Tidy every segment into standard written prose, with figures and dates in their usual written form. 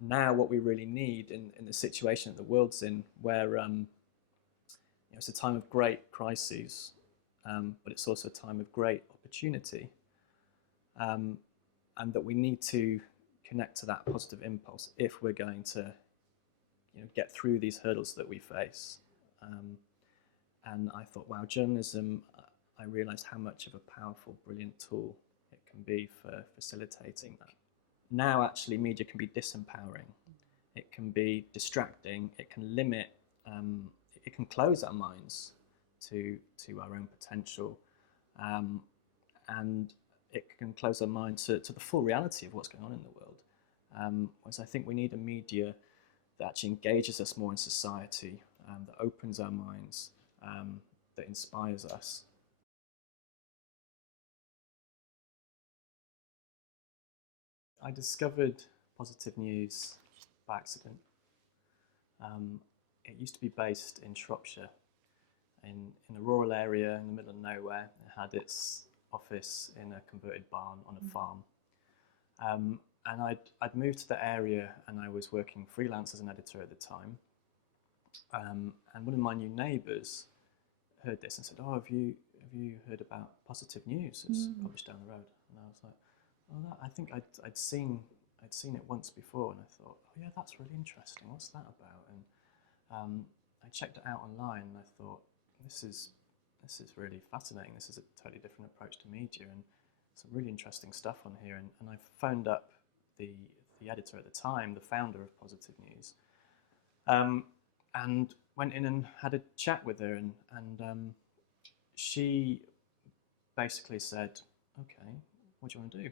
now what we really need in the situation that the world's in, where it's a time of great crises, but it's also a time of great opportunity, and that we need to connect to that positive impulse if we're going to get through these hurdles that we face. And I thought, wow, journalism, I realized how much of a powerful, brilliant tool it can be for facilitating that. Now, actually, media can be disempowering. It can be distracting. It can limit, it can close our minds to our own potential. And it can close our mind to the full reality of what's going on in the world. Whereas I think we need a media that actually engages us more in society, that opens our minds, that inspires us. I discovered Positive News by accident. It used to be based in Shropshire, in a rural area in the middle of nowhere. It had its office in a converted barn on a farm. And I'd moved to the area, and I was working freelance as an editor at the time. And one of my new neighbours heard this and said, "Oh, have you heard about Positive News? It's published down the road." And I was like, "Oh, I think I'd seen it once before," and I thought, "Oh yeah, that's really interesting. What's that about?" And I checked it out online, and I thought, this is really fascinating. This is a totally different approach to media, and some really interesting stuff on here. And I phoned up the editor at the time, the founder of Positive News, and went in and had a chat with her, and she basically said, "Okay, what do you want to do?"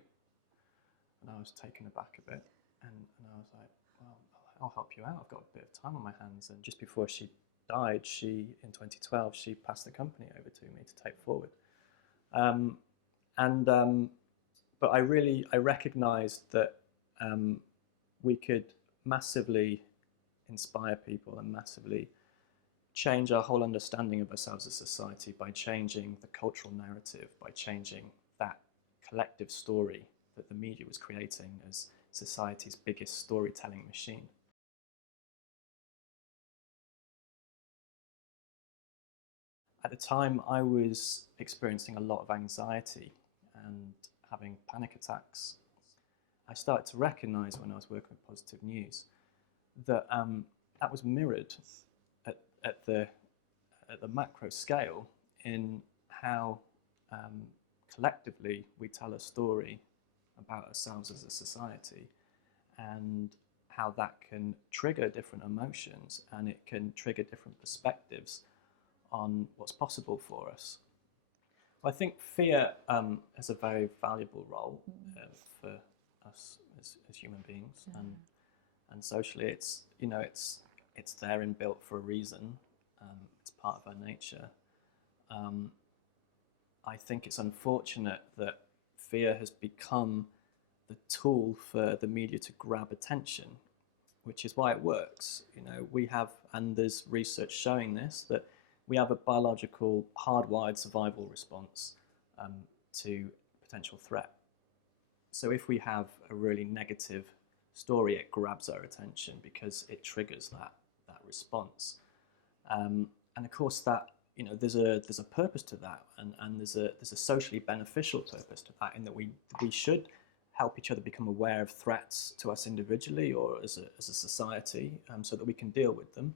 And I was taken aback a bit, and I was like, "Well, I'll help you out. I've got a bit of time on my hands." And just before she died, in 2012, she passed the company over to me to take forward. But I recognised that we could massively inspire people and massively change our whole understanding of ourselves as a society by changing the cultural narrative, by changing that collective story that the media was creating as society's biggest storytelling machine. At the time, I was experiencing a lot of anxiety and having panic attacks. I started to recognise when I was working with Positive News that that was mirrored at the macro scale in how collectively we tell a story about ourselves as a society, and how that can trigger different emotions, and it can trigger different perspectives on what's possible for us. Well, I think fear has a very valuable role for us as human beings, and socially, it's there inbuilt for a reason. It's part of our nature. I think it's unfortunate that fear has become the tool for the media to grab attention, which is why it works. We have, and there's research showing this, that we have a biological hardwired survival response to potential threat. So if we have a really negative story, it grabs our attention because it triggers that response. And of course, that there's a purpose to that, and there's a socially beneficial purpose to that, in that we should help each other become aware of threats to us individually or as a society, so that we can deal with them.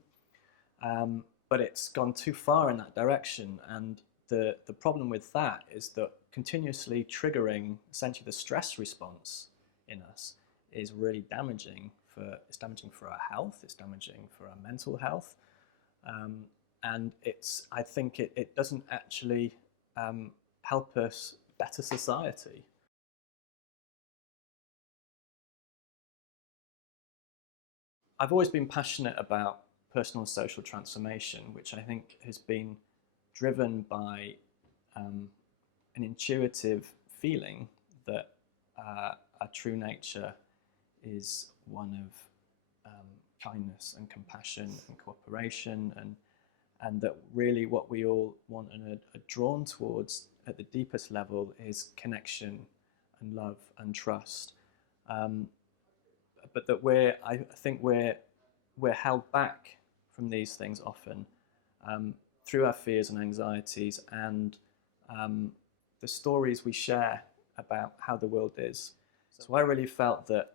But it's gone too far in that direction, and the problem with that is that continuously triggering essentially the stress response in us is really damaging for our health. It's damaging for our mental health, and I think it doesn't actually help us better society. I've always been passionate about personal and social transformation, which I think has been driven by an intuitive feeling that our true nature is one of kindness and compassion and cooperation, and that really what we all want and are drawn towards at the deepest level is connection and love and trust. but that I think we're held back from these things often through our fears and anxieties and the stories we share about how the world is. So I really felt that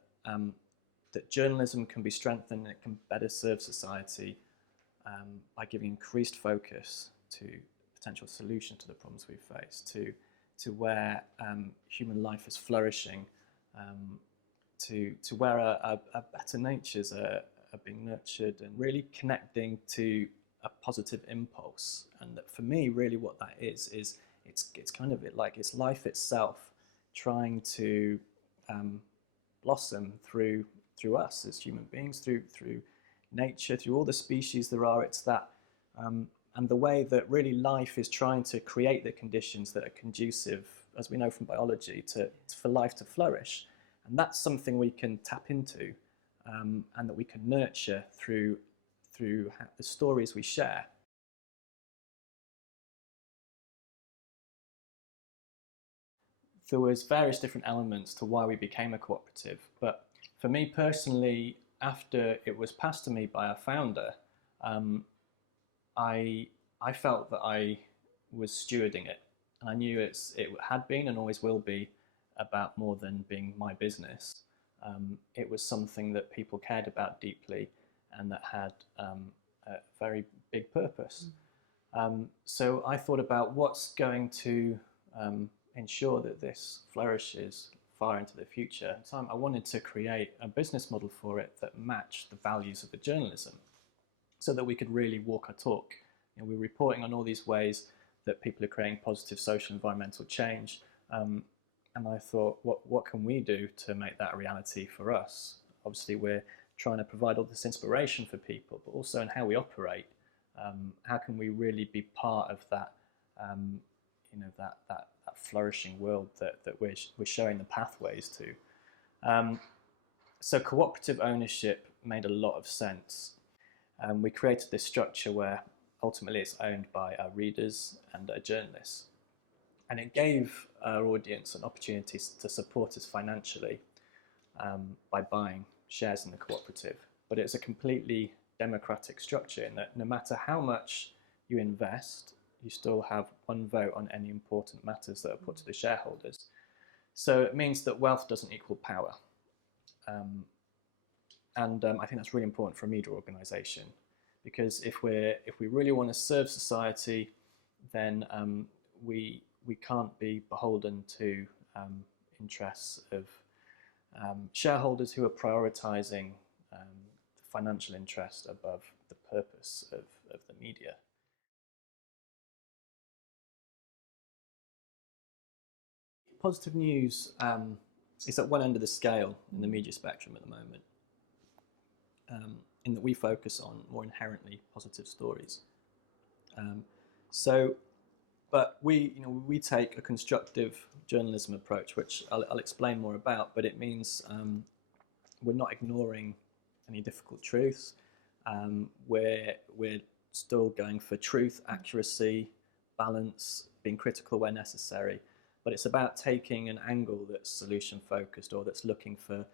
that journalism can be strengthened and it can better serve society by giving increased focus to potential solutions to the problems we face, to where human life is flourishing, to where our better natures are being nurtured, and really connecting to a positive impulse. And that for me, really, what that is it's kind of like it's life itself trying to blossom through us as human beings, through nature, through all the species there are. It's that, and the way that really life is trying to create the conditions that are conducive, as we know from biology, for life to flourish. And that's something we can tap into, and that we can nurture through the stories we share. There was various different elements to why we became a cooperative, but for me personally, after it was passed to me by our founder, I felt that I was stewarding it, and I knew it had been and always will be about more than being my business. It was something that people cared about deeply and that had a very big purpose. So I thought about what's going to ensure that this flourishes far into the future. At the time, I wanted to create a business model for it that matched the values of the journalism, so that we could really walk our talk. You know, we're reporting on all these ways that people are creating positive social and environmental change. And I thought, what can we do to make that a reality for us? Obviously, we're trying to provide all this inspiration for people, but also in how we operate. How can we really be part of that, that flourishing world that we're showing the pathways to? So cooperative ownership made a lot of sense. We created this structure where ultimately it's owned by our readers and our journalists. And it gave our audience an opportunity to support us financially by buying shares in the cooperative. But it's a completely democratic structure in that no matter how much you invest, you still have one vote on any important matters that are put to the shareholders. So it means that wealth doesn't equal power. And I think that's really important for a media organisation, because if we really want to serve society, then we can't be beholden to interests of shareholders who are prioritising the financial interest above the purpose of the media. Positive news is at one end of the scale in the media spectrum at the moment, in that we focus on more inherently positive stories. But we take a constructive journalism approach, which I'll explain more about. But it means we're not ignoring any difficult truths. We're still going for truth, accuracy, balance, being critical where necessary. But it's about taking an angle that's solution focused, or that's looking for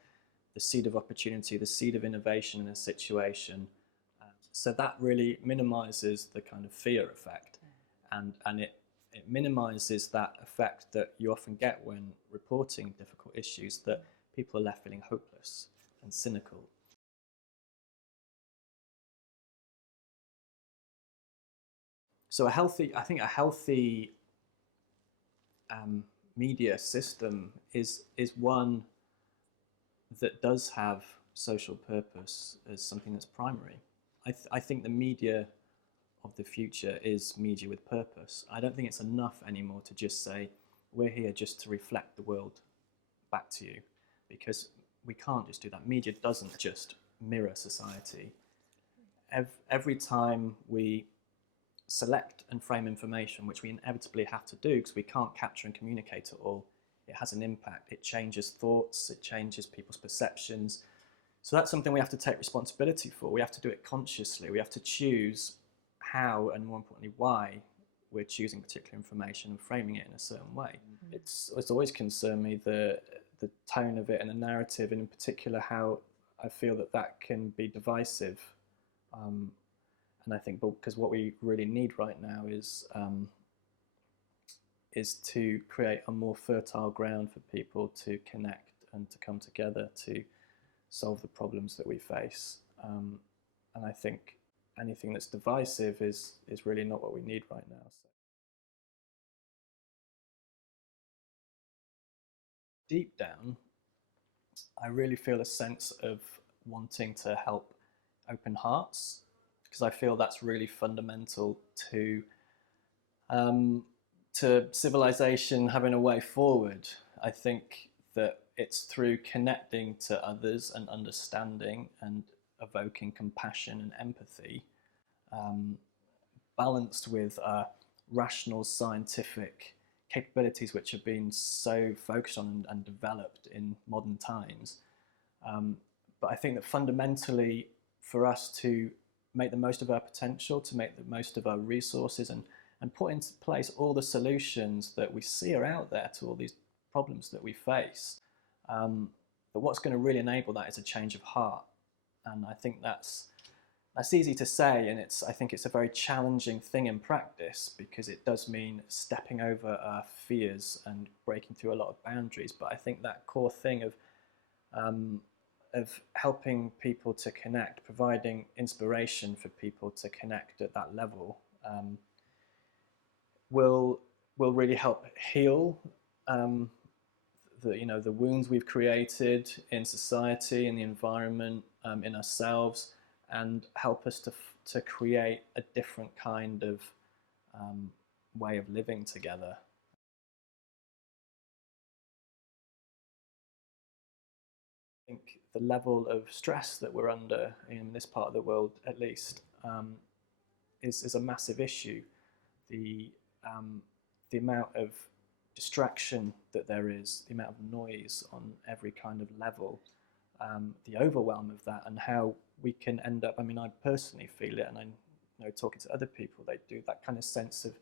the seed of opportunity, the seed of innovation in a situation. So that really minimises the kind of fear effect, and it minimises that effect that you often get when reporting difficult issues, that people are left feeling hopeless and cynical. So I think a healthy media system is one that does have social purpose as something that's primary. I think the media of the future is media with purpose. I don't think it's enough anymore to just say, we're here just to reflect the world back to you, because we can't just do that. Media doesn't just mirror society. Every time we select and frame information, which we inevitably have to do because we can't capture and communicate it all, it has an impact. It changes thoughts, it changes people's perceptions. So that's something we have to take responsibility for. We have to do it consciously. We have to choose how, and more importantly, why we're choosing particular information and framing it in a certain way. Mm-hmm. It's always concerned me the tone of it and the narrative, and in particular how I feel that that can be divisive. Um, and I think because what we really need right now is to create a more fertile ground for people to connect and to come together to solve the problems that we face. And I think anything that's divisive is really not what we need right now. So deep down, I really feel a sense of wanting to help open hearts because I feel that's really fundamental um, to civilization having a way forward. I think that it's through connecting to others and understanding and evoking compassion and empathy, um, balanced with rational scientific capabilities which have been so focused on and developed in modern times. Um, but I think that fundamentally, for us to make the most of our potential, to make the most of our resources, and put into place all the solutions that we see are out there to all these problems that we face, but what's going to really enable that is a change of heart. And I think that's easy to say, and I think it's a very challenging thing in practice because it does mean stepping over our fears and breaking through a lot of boundaries. But I think that core thing of helping people to connect, providing inspiration for people to connect at that level, will really help heal the wounds we've created in society, in the environment, in ourselves, and help us to create a different kind of way of living together. I think the level of stress that we're under in this part of the world, at least, is a massive issue. The the amount of distraction that there is, the amount of noise on every kind of level, the overwhelm of that, and how we can end up. I mean, I personally feel it, and I know talking to other people, they do that kind of sense of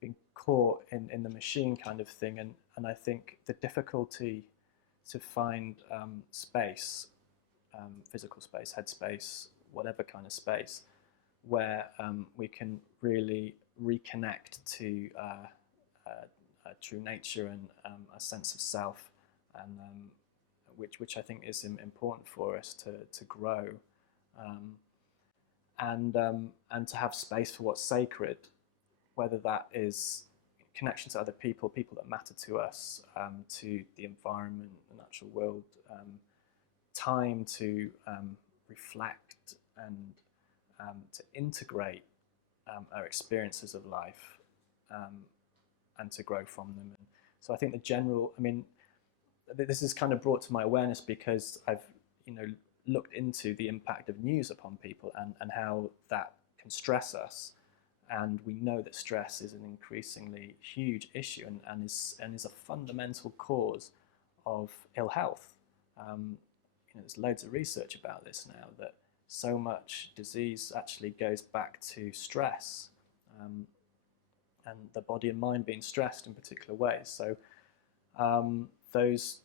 being caught in the machine kind of thing, and I think the difficulty to find space, physical space, headspace, whatever kind of space, where we can really reconnect to true nature and a sense of self, and which I think is important for us to grow, um, and to have space for what's sacred, whether that is connection to other people, people that matter to us, to the environment, the natural world, time to reflect and to integrate our experiences of life, um, and to grow from them. And so I think I mean, this is kind of brought to my awareness because I've, looked into the impact of news upon people and how that can stress us. And we know that stress is an increasingly huge issue and is a fundamental cause of ill health. There's loads of research about this now that so much disease actually goes back to stress, and the body and mind being stressed in particular ways. So those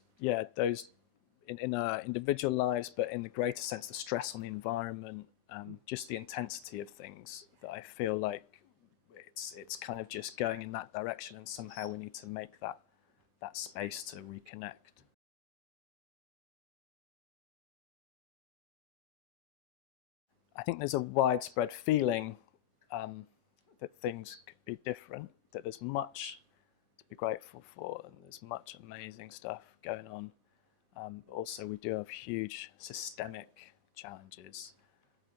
in our individual lives, but in the greater sense, the stress on the environment, just the intensity of things that I feel like it's kind of just going in that direction, and somehow we need to make that space to reconnect. I think there's a widespread feeling that things could be different, that there's much to be grateful for, and there's much amazing stuff going on. But also, we do have huge systemic challenges,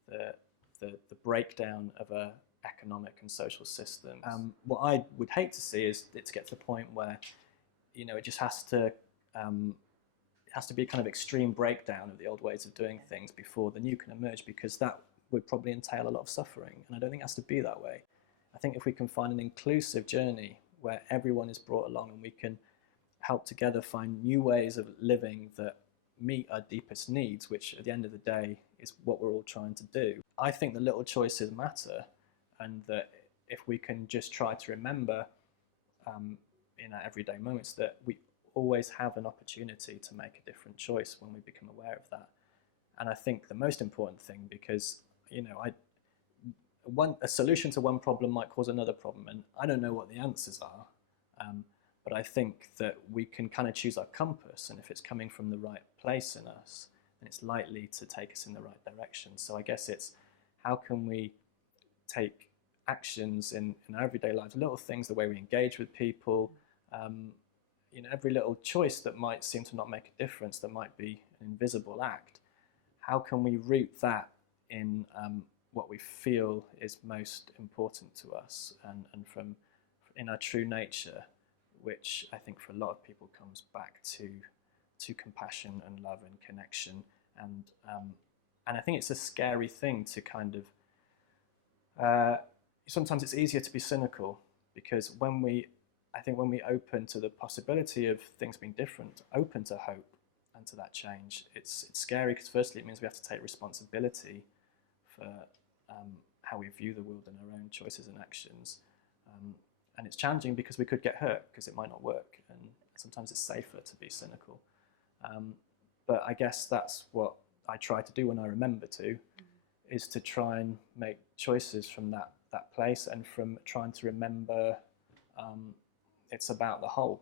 the, the breakdown of a economic and social system. What I would hate to see is it to get to the point where, it just has to be a kind of extreme breakdown of the old ways of doing things before the new can emerge, because that would probably entail a lot of suffering. And I don't think it has to be that way. I think if we can find an inclusive journey where everyone is brought along and we can help together find new ways of living that meet our deepest needs, which at the end of the day is what we're all trying to do. I think the little choices matter, and that if we can just try to remember in our everyday moments that we always have an opportunity to make a different choice when we become aware of that, And I think the most important thing, because a solution to one problem might cause another problem, and I don't know what the answers are, but I think that we can kind of choose our compass, and if it's coming from the right place in us, then it's likely to take us in the right direction. So I guess it's how can we take actions in our everyday lives, little things, the way we engage with people, every little choice that might seem to not make a difference, that might be an invisible act. How can we root that in what we feel is most important to us, and from in our true nature, which I think for a lot of people comes back to compassion and love and connection, and I think it's a scary thing to kind of. Sometimes it's easier to be cynical, because when we open to the possibility of things being different, open to hope and to that change, it's scary, because firstly it means we have to take responsibility for how we view the world and our own choices and actions, and it's challenging because we could get hurt, because it might not work, and sometimes it's safer to be cynical, but I guess that's what I try to do when I remember to, is to try and make choices from that place, and from trying to remember it's about the whole.